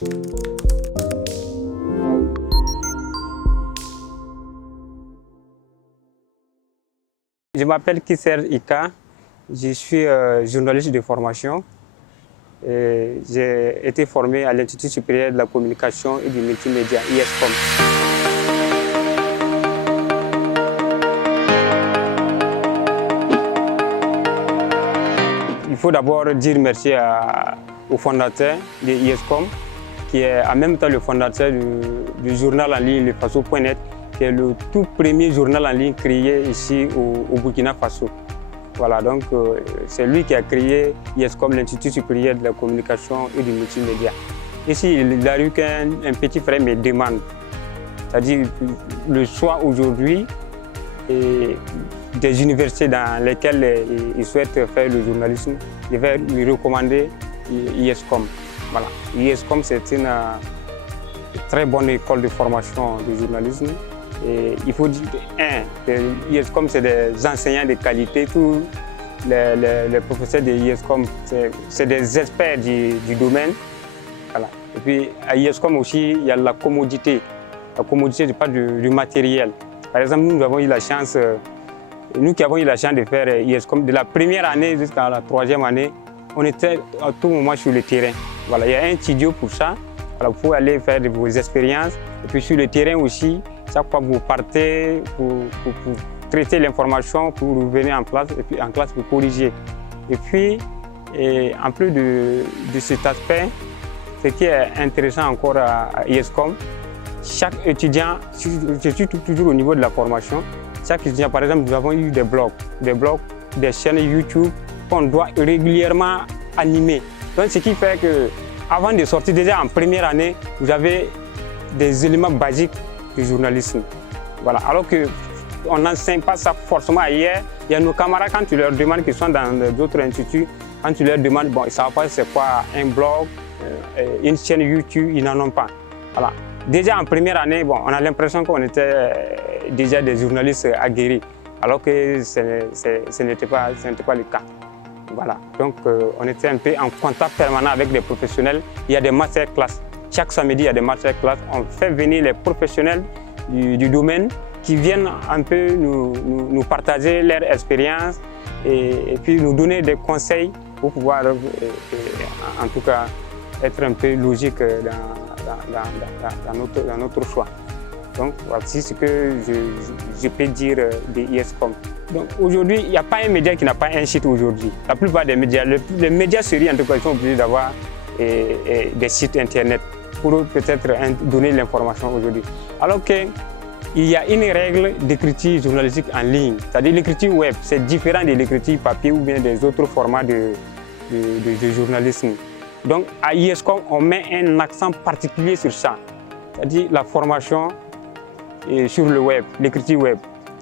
Je m'appelle Kisser Ika, je suis journaliste de formation. J'ai été formé à l'Institut supérieur de la communication et du multimédia, ISCOM. Il faut d'abord dire merci au fondateur de ISCOM, qui est en même temps le fondateur du journal en ligne lefaso.net, qui est le tout premier journal en ligne créé ici au Burkina Faso. Voilà, donc c'est lui qui a créé ISCOM, l'Institut supérieur de la communication et du multimédia. Ici, il a eu qu'un petit frère me demande, c'est-à-dire le choix aujourd'hui des universités dans lesquelles il souhaite faire le journalisme, je vais lui recommander ISCOM. Voilà. ISCOM, c'est une très bonne école de formation de journalisme. Et il faut dire que ISCOM, c'est des enseignants de qualité. Tous les professeurs de ISCOM, c'est des experts du domaine. Voilà. Et puis à ISCOM aussi, il y a la commodité. La commodité, je parle du matériel. Par exemple, nous avons eu la chance, de faire ISCOM de la première année jusqu'à la troisième année. On était à tout moment sur le terrain. Voilà, il y a un studio pour ça. Voilà, vous pouvez aller faire vos expériences. Et puis sur le terrain aussi, chaque fois que vous partez pour traiter l'information, pour revenir en classe, et puis en classe pour corriger. Et puis, en plus de cet aspect, ce qui est intéressant encore à ISCOM, chaque étudiant, je suis toujours au niveau de la formation, chaque étudiant, par exemple, nous avons eu des blogs, des chaînes YouTube qu'on doit régulièrement animer. Donc, ce qui fait que avant de sortir, déjà en première année, vous avez des éléments basiques du journalisme. Voilà. Alors qu'on n'enseigne pas ça forcément ailleurs. Il y a nos camarades, quand tu leur demandes, qui sont dans d'autres instituts, quand tu leur demandes, bon, ils ne savent pas c'est quoi un blog, une chaîne YouTube, ils n'en ont pas. Voilà. Déjà en première année, bon, on a l'impression qu'on était déjà des journalistes aguerris, alors que ce n'était pas le cas. Voilà. Donc on était un peu en contact permanent avec des professionnels. Il y a des masterclass. Chaque samedi, il y a des masterclass. On fait venir les professionnels du domaine qui viennent un peu nous partager leur expérience et puis nous donner des conseils pour pouvoir, en tout cas, être un peu logique dans notre choix. Donc, voici ce que je peux dire de ISCOM. Donc, aujourd'hui, il n'y a pas un média qui n'a pas un site aujourd'hui. La plupart des médias, les médias sérieux, en tout cas, ils sont obligés d'avoir des sites internet pour peut-être donner l'information aujourd'hui. Alors qu'il y a une règle d'écriture journalistique en ligne, c'est-à-dire l'écriture web, c'est différent de l'écriture papier ou bien des autres formats de journalisme. Donc à ISCOM, on met un accent particulier sur ça, c'est-à-dire la formation sur le web, l'écriture web.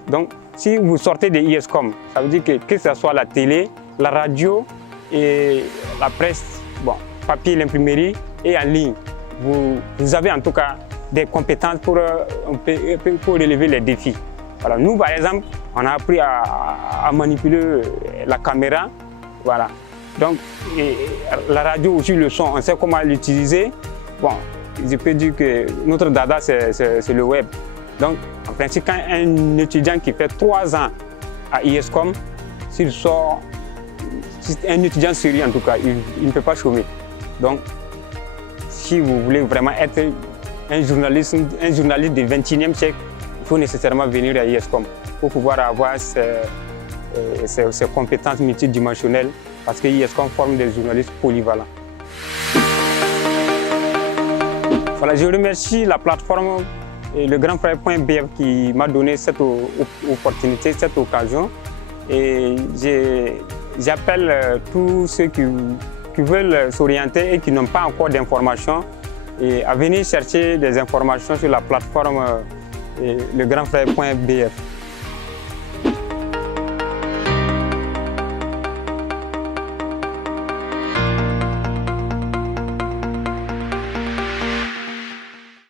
Donc si vous sortez de ISCOM, ça veut dire que ce soit la télé, la radio et la presse, bon, papier, l'imprimerie et en ligne, vous avez en tout cas des compétences pour relever les défis. Voilà. Nous, par exemple, on a appris à manipuler la caméra. Voilà. Donc, la radio aussi, le son, on sait comment l'utiliser. Bon, je peux dire que notre dada, c'est le web. Donc, en principe, quand un étudiant qui fait 3 ans à ISCOM, s'il sort, c'est un étudiant sérieux en tout cas, il ne peut pas chômer. Donc, si vous voulez vraiment être un journaliste du XXIe siècle, il faut nécessairement venir à ISCOM pour pouvoir avoir ces compétences multidimensionnelles parce que ISCOM forme des journalistes polyvalents. Voilà, je remercie la plateforme et le grand frère.bf qui m'a donné cette opportunité, cette occasion. Et j'appelle tous ceux qui veulent s'orienter et qui n'ont pas encore d'informations à venir chercher des informations sur la plateforme le grand frère.bf.